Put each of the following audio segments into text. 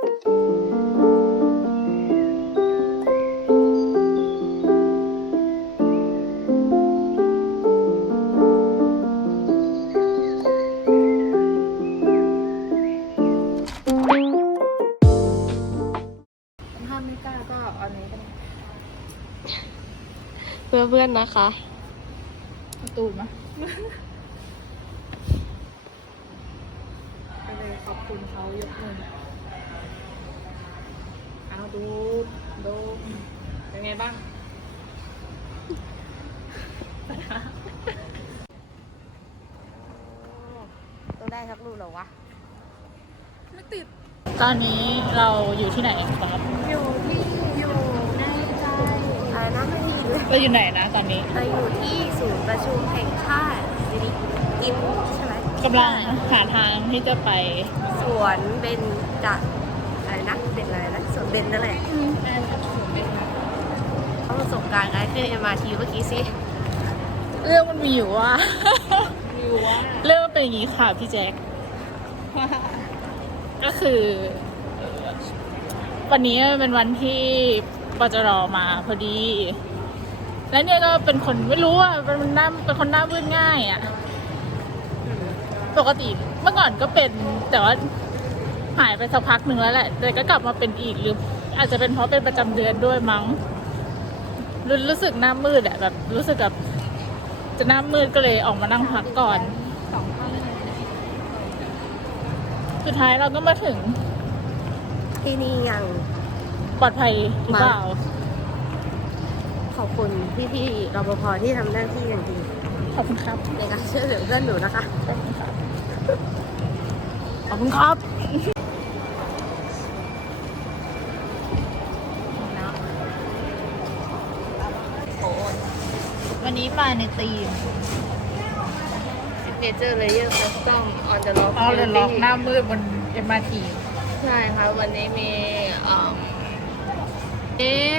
ถ้าไม่กล้าก็เอาอันนี้ก็ได้เพื่อเพื่อนะคะเอาตูมาก็เลยขอบคุณเขายกมือเอาดูดูเป็นไงบ้าง ต้อง ได้สักลูกเหรอวะไม่ติด ตอนนี้เราอยู่ที่ไหนครับอยู่ที่อยู่ในใจอะไรนะไม่ได้ยินเลยเราอยู่ไหนนะตอนนี้เราอยู่ที่ศูนย์ประชุมแห่งชาติสิริกิมใช่ไหมกำลังหาทางที่จะไปสวนเบญจอะไรนะเป็นอะไรนะสวนเบญนั่นแหละเอาประสบการณ์การขึ้น MRT เมื่อกี้สิเรื่องมันมีอยู่ว่าวิวว่า เรื่องมันเป็นอย่างนี้ค่ะพี่แจ็คก็คือ วันนี้เป็นวันที่ปจรมาพอดี แล้วเนี่ยก็เป็นคนไม่รู้อะเป็นหน้าเป็นคนหน้ามืดง่ายอะปกติเมื่อก่อนก็เป็นแต่ว่าหายไปสักพักหนึ่งแล้วแหละ แต่ก็กลับมาเป็นอีกหรือ อาจจะเป็นเพราะเป็นประจำเดือนด้วยมั้งรู้รู้สึกหน้ามืดอะแบบรู้สึกแบบ จะหน้ามืดก็เลยออกมานั่งพักก่อนสองข้างสุดท้ายเราก็มาถึงที่นี่ยังปลอดภัยหรือเปล่า ขอบคุณพี่ๆรปภที่ทำหน้าที่อย่างดีขอบคุณครับ ในการช่วยเหลือเพื่อนหนูนะคะ ขอบคุณครับ ขอบคุณครับวันนี้มาในตีม เนเจอร์เลเยอร์คัสตอมออนเดอะล็อกเอาเลยล็อกหน้ามืดบนเอ็มอาร์ทีใช่ค่ะ วันนี้มีอ่าเอ๊ะ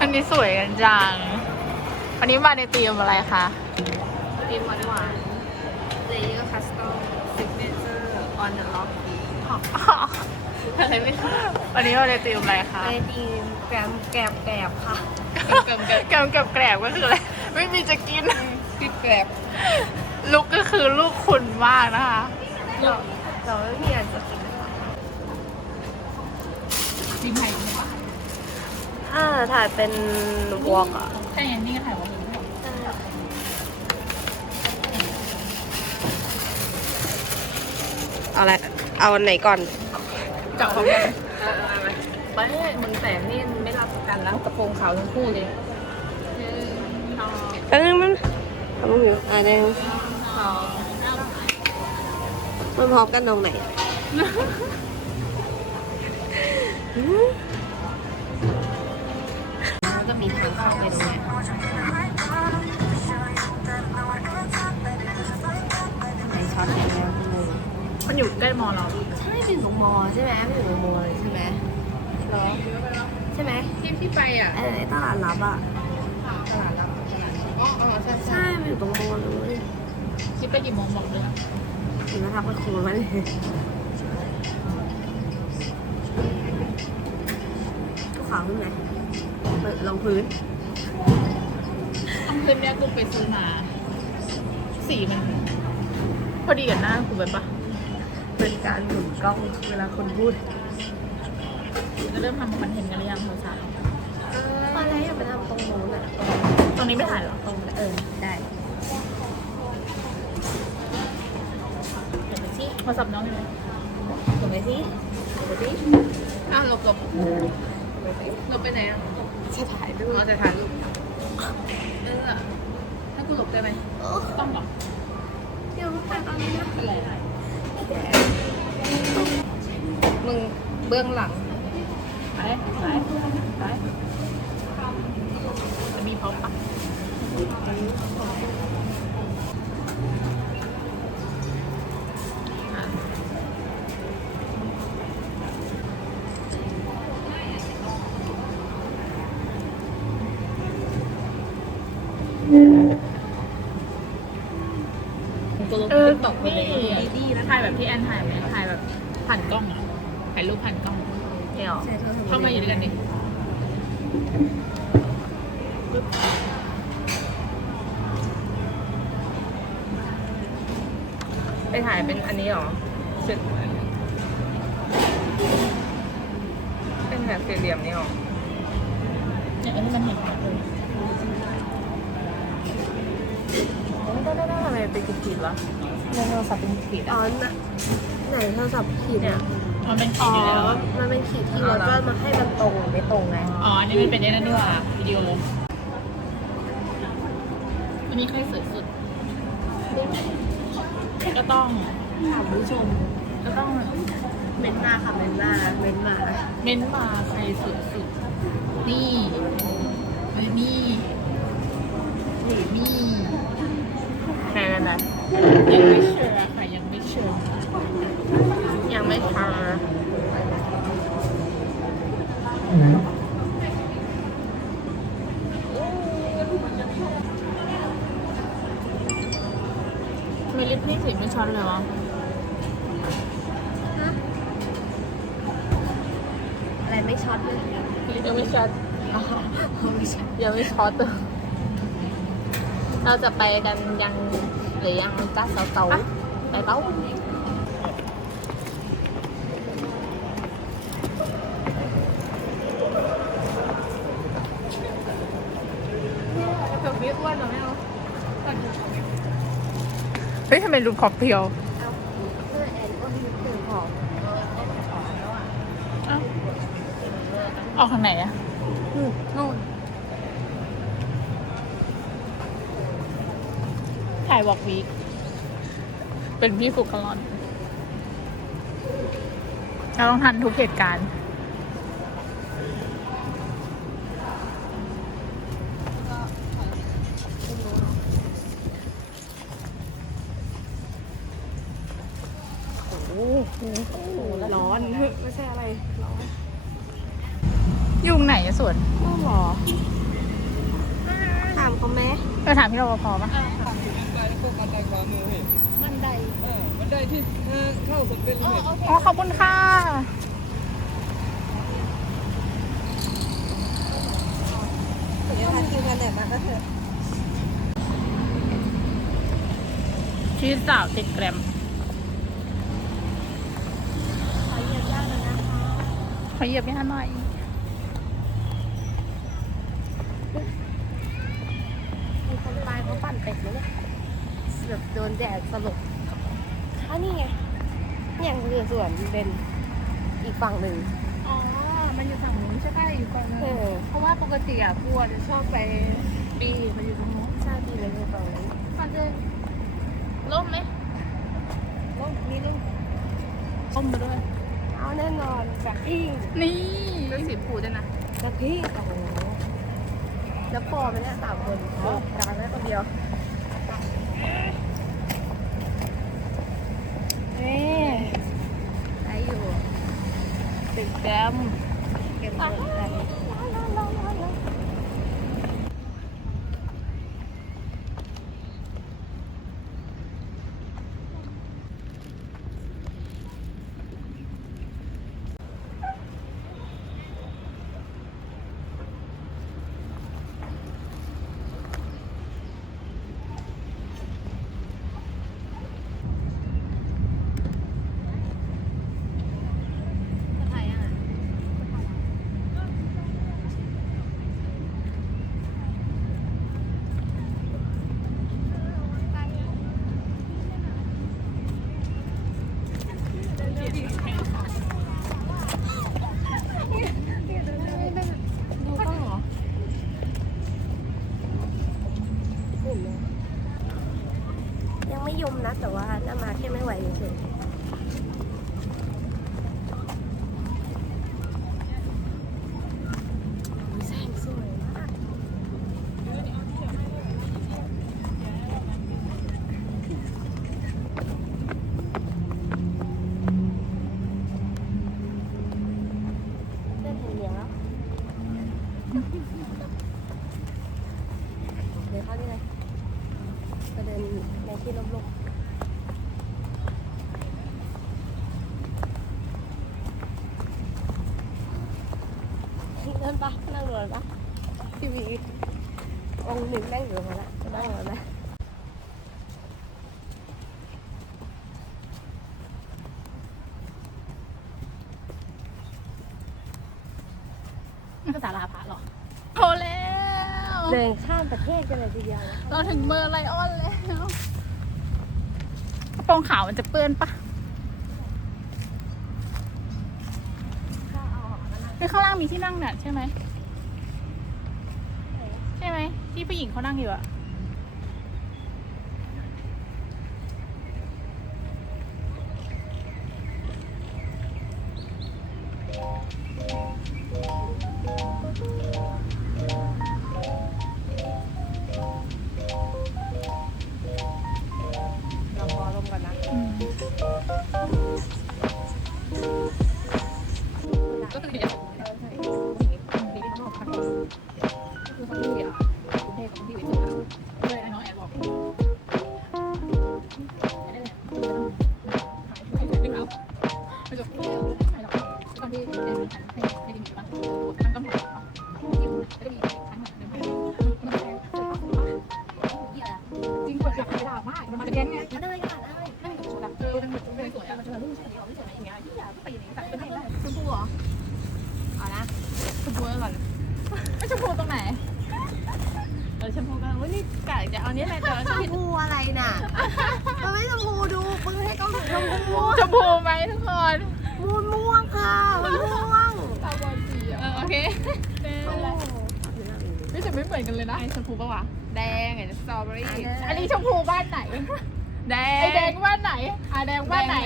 อันนี้สวยกันจัง วันนี้มาในตีมอะไรคะทีมหวานหวานเลเยอร์คัสตอมซิกเนเจอร์ออนเดอะล็อกอะไรไม่รู้วันนี้มาในตีมอะไรคะในทีมแกรมแกรบแกรบค่ะแกมแกมแกมแกมแกรบก็คืออะไร ไม่มีจะกิน ติดแกรบลูกก็คือลูกคุณมากนะคะเราเราไม่มีอะไรจะกินนะคะจริงไหมจริงปะอ่าถ่ายเป็นวอล์กอะใช่ยังนี่ก็ถ่ายว่าเอาอะไร เอาอันไหนก่อนจับของกันไปมึงแต่นี่ไม่รับประกันแล้วกระโปรงขาวทั้งคู่เลย แป๊บนึงมันทำมึงอยู่อ่าหนึ่งมันพร้อมกันตรงไหนอืมแล้วก็มีทางเข้าไปตรงเนี้ยในช็อตไหนแล้วคุณลุงมันอยู่ใกล้มอเราใช่เป็นตรงมอใช่ไหมเป็นตรงมอเลยใช่ไหมเหรอใช่ไหมที่ที่ไปอะไอ้ไอ้ตลาดลับอะตลาดรับตลาด อ๋ออ๋อใช่ใช่ใช่มันอยู่ตรงมอเลยคิดไปกี่โมงบอกเลยถึงนะครับก็ครูมันก็ขาวขึ้นไหมเปิดลงพื้นต้องคืนเนี้ยกูไปซื้อมา สีมัน พอดีกับหน้ากูไปปะเป็นการหมุนกล้องเวลาคนพูด จะเริ่มทำคอนเทนต์กันหรือยังสาวตอนแรกอยากไปทำตรงนู้นอะ ๆ ตรงนี้ไม่ถ่ายเหรอ ตรงเออ ได้เดี๋ยวไปสิโทรศัพท์น้องอยู่ไหนถูกไหมสิถูกไหมสิอ้าวเรากบเราไปไหนอะจะถ่ายรูปเราจะถ่ายรูปเออถ้ากูหลบได้ไหมต้องเหรอเดี๋ยวถ่ายตอนนี้นะมึงเบื้องหลัง ไป ไป ไป จะมีพร้อมปะอะ 아니요. ไปถ่ายเป็นอันนี้หรอชุดเป็นแบบสี่เหลี่ยมนี่หรอเนี่ยอันนี้มันเห็นหมดเลยไม่ได้ได้ได้ทำไมเป็นขีดๆวะในโทรศัพท์เป็นขีดอ๋อะอน่ะไหนโทรศัพท์ขีดเนี่ยอะมันเป็นขีอ๋ดออยู่แล้วมันเป็นขีดที่อ๋อแล้วเหรอก็มาให้มันตรงหรือไม่ตรงไงอ๋ออันนี้มันเป็นไอ้นั่นดีกว่าวิดีโออันนี้ใครสวยสุด ก็ต้องถามผู้ชม ก็ต้องเม้นมาค่ะเม้นมาเม้นมาเม้นมาใครสวยสุด นี่หรือนี่หรือนี่แค่นั้นนะยังไม่เชื่อค่ะ อตเราจะไปกันยังหรือยังจ้าเสาเตาไปเป้าแบบไม่อ้วนหรอไม่เอาเฮ้ยทำไมรูปค็อกเทลเอาเพื่อแอนก็มีเพื่อนของออกทางไหนอะ นู่น ถ่าย วอล์กวีคเป็นพี่ฟุกกลอน เราต้องทันทุกเหตุการณ์ร้อน ไม่ใช่อะไร ร้อนยุงไหนอะส่วนก็หรอถามเขาไหมเราถามพี่รปภป่ะ บันไดบันไดที่เข้าสุดเป็นเลยอ๋อขอบคุณค่ะ เดี๋ยวทันทีกันไหนมาก็เถอะชีสสาวติดแกรมขอเหยียบย่างหน่อยนะคะขอเหยียบย่าหน่อย มีคนตายเพราะปั่นเป็ดไหมเนี่ย แบบโดนแดดสลบอ้าวนี่ไงเนี่ยเรือส่วนเป็นอีกฝั่งหนึ่ง อ๋อ มันอยู่ฝั่งนู้นใช่ป่ะอยู่ก่อนเลเอยอ เพราะว่าปกติอะพัวจะชอบไปปีมันอยู่ตรงนู้นใช่ดีเลยคือฝั่งนี้มันจะร่มไหมลูกนี่ลูกร่มมาด้วย เอาแน่นอนจากพิ้งนี่ด้วยสีผูด้วยนะจากพิ้งโอ้โหแล้วปอมันเนี่ยสามคนโอ้จานแค่คนเดียว นี่ได้อยู่ติดแกมเก็บเงินกัน ถ่ายยังอะ ดูกล้องเหรอ ยังไม่ยมนะ แต่ว่าหน้ามาแค่ไม่ไหวเฉยๆแสงสวยมากเล่นเหนียวเดี๋ยวเข้านี่เลยไปเดินในที่ร่มๆ นั่นปะนั่งรถปะทีวีองค์หนึ่งนั่งอยู่ตรงนั้นแหละจะนั่งรถไหม ภาษาลาพะเหรอโทแล้ว เดินข้ามประเทศกันเลยทีเดียวนะเราถึงเมอร์ไลออนแล้วกระโปรงขาวมันจะเปื้อนปะคือข้างล่างมีที่นั่งเนี่ยใช่ไหม ใช่ไหมที่ผู้หญิงเขานั่งอยู่อะ วันนี้กะจะเอานี้แหละแต่ว่าชมพูอะไรน่ะ มันไม่ชมพูดูมึงให้กล้องดูชมพูชมพูไหมทุกคนมูนม่วงค่ะมันม่วงตาบอลสีเออะอโอเคไม่แต่ไม่เหมือนกันเลยนะไอ้ชมพูปะวะแดงไอ้สตรอเบอรี่อันนี้ชมพูบ้านไหนแดไอแดงบ้านไหนอะแดงบ้านไหน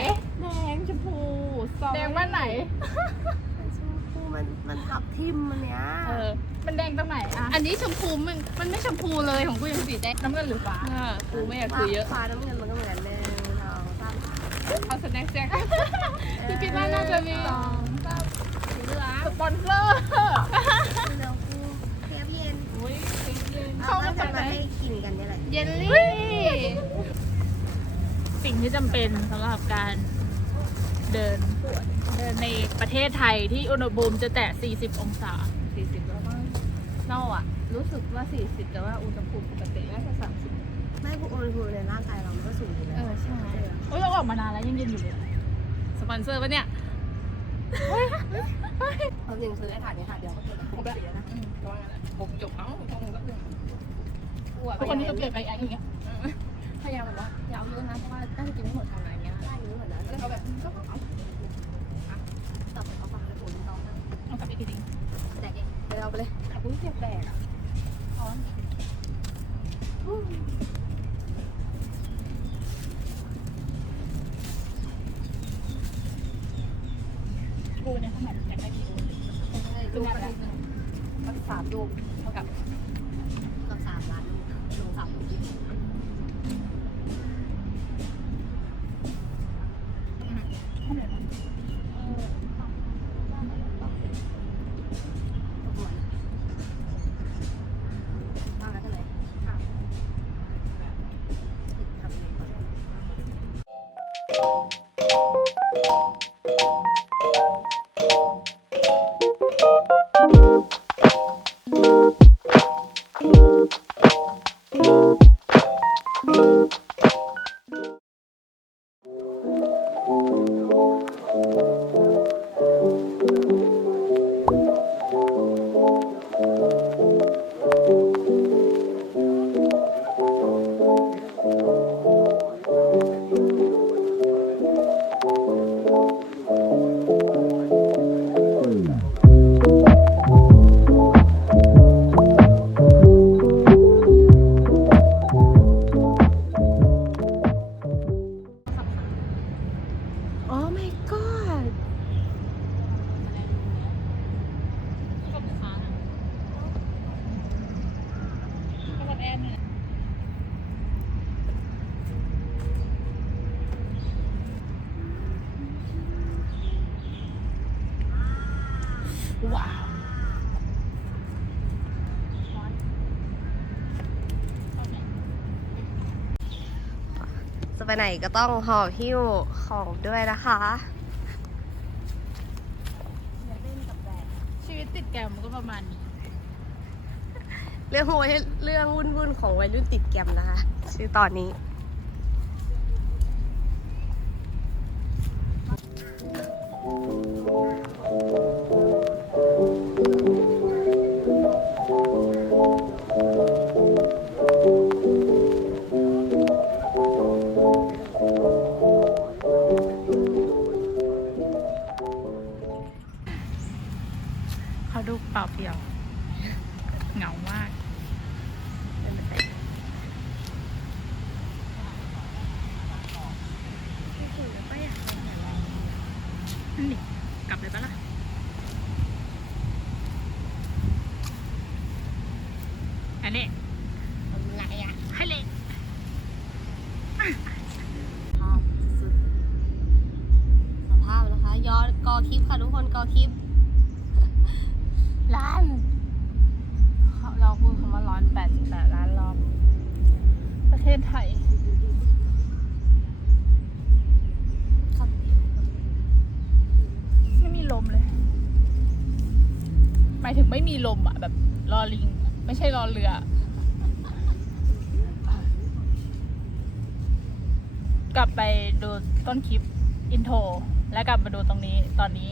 แดงชมพูสตรอเบแดอรี่งบ้านไหนช มพูมันมันทับทิมมันเนี้ยเออ มันแดงตรงไหนอะอันนี้ชมพูมันมันไม่ชมพูเลยของกูยังสีแดงน้ำเงินหรือฟ้าเออกูไม่อยากคุยเยอะฟ้าน้ำเงินมันก็เหมือนหนึ่งสองสามเอาสแน็คแจ็คคือคิดว่าน่าจะมีสองสามสีเหลืองสปอนเซอร์เหลืองฟูเคฟเย็นอุ้ยเย็นเข้ามาจะจากไหนมาให้กินกันนี่แหละเยลลี่ สิ่งที่จำเป็นสำหรับการเดินเดิน ในประเทศไทยที่อุณหภูมิจะแตะ 40 องศาสี่สิบแล้วมั้งเราอะ รู้สึกว่าสี่สิบแต่ว่าอุณหภูมิปกติน่าจะสามสิบไม่พวกอุณหภูมิในร่างกายเรามันก็สูงอยู่แล้ว เออ ใช่โอ้ยเราออกมานานแล้วยังเย็นอยู่เลยสปอนเซอร์ปะเนี่ยเอาจริงซื้อไอ้ถาดนี้ถาดเดียวก็เกินแล้วผมแบบนะผมจบเอ้าต้องก็เรื่องอ้วกทุกคนที่จะเปลี่ยนไปอย่างเงี้ยพยายามแบบว่าอย่าเอาเยอะนะเพราะว่าน่าจะกินไม่หมดทำอะไรเงี้ยได้รู้เหมือนกันแล้วเขาแบบก็เอา ว้าวร้อนเข้าไหนจะไปไหนก็ต้องหอบหิ้วของด้วยนะคะ ชีวิตติดแกมมันก็ประมาณนี้ เรื่องวัยเรื่องวุ่นวุ่นๆของวัยรุ่นติดแกรมนะคะชื่อตอนนี้ ย้อนกอคลิปค่ะทุกคนกอคลิปล้านเราพูดคำว่าร้อน88ล้านรอบ ประเทศไทยไม่มีลมเลย หมายถึงไม่มีลมอะ แบบรอลิง ไม่ใช่รอเรือ กลับไปดูต้นคลิป อินโทร แล้วกลับมาดูตรงนี้ตอนนี้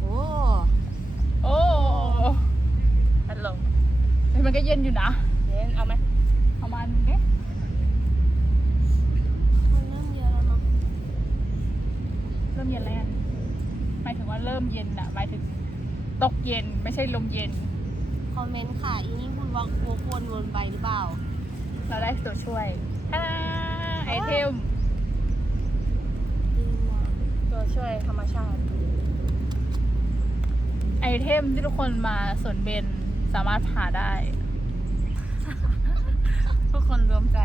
โอ้โอ้พัดลมเฮ้ยมันก็เย็นอยู่นะ เย็นเอาไหมเอามาดูดิมันเริ่มเยอะแล้วเนาะเริ่มเย็นแล้วไงหมายถึงว่าเริ่มเย็นอะหมายถึงตกเย็นไม่ใช่ลมเย็น คอมเมนต์ค่ะ อีนี่คุณวักวกวนวนไปหรือเปล่า เราได้ตัวช่วยท่าไอเทมดีมาช่วยธรรมชาติ ไอเทมที่ทุกคนมาสวนเบนสามารถผ่าได้ ทุกคนรวมใจ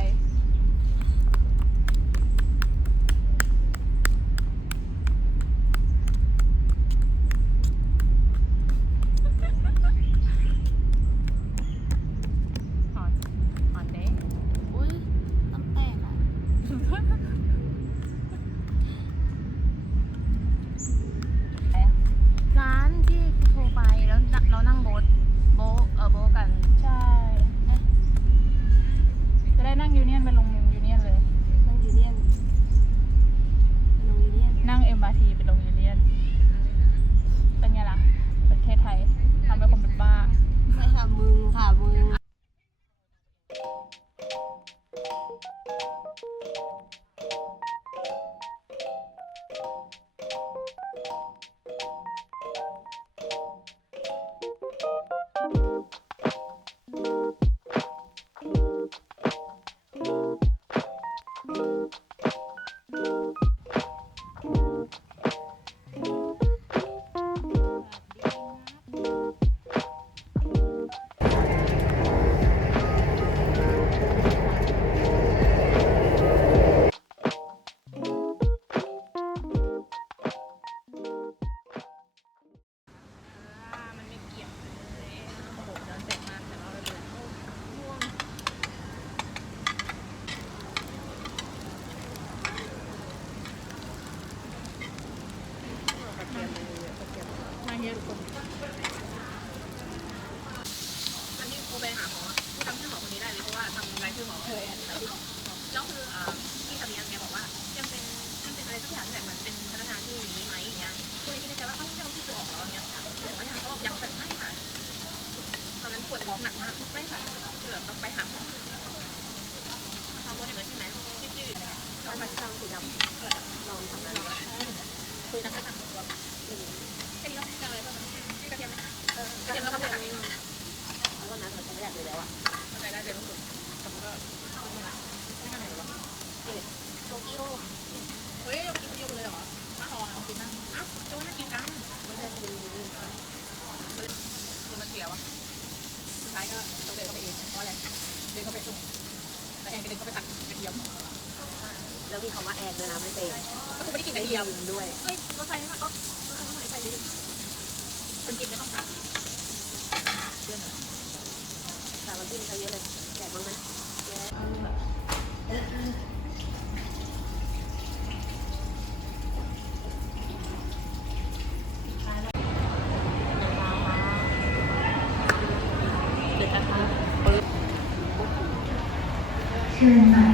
เราไปทำสีดำลองทำอะไรคุยนะคะแค่นี้ก็จะอะไรบ้างกระเทียมเออกระเทียมแล้วก็ผักเองแล้วก็นั้นเราใช้ไม่ได้เลยแล้วอะใช้ได้เลยทุกคนแต่มันก็ไม่น่าไหนหรอโตเกียวเฮ้ยเรากินเดียวเลยเหรอมาหอเอากินนั่งอ้าวจะว่าน่ากินกันไม่ได้กินคือมันเสียวะสุดท้ายก็ต้องเดินเข้าไปเองเพราะอะไรเดินเข้าไปสุ่มแต่แอนก็เดินเข้าไปตักกระเทียม แล้วมีคำว่าแอนด้วยนะไม่เป็นก็คือไม่ได้กินกรเดียมด้วยเฮ้ยรถไฟนี่ก็รถไฟนี่มันไปได้คนกินไม่ต้องการเยอะนะแต่เรากินเขาเยอะเลยแจกบ้างไหมเชิญม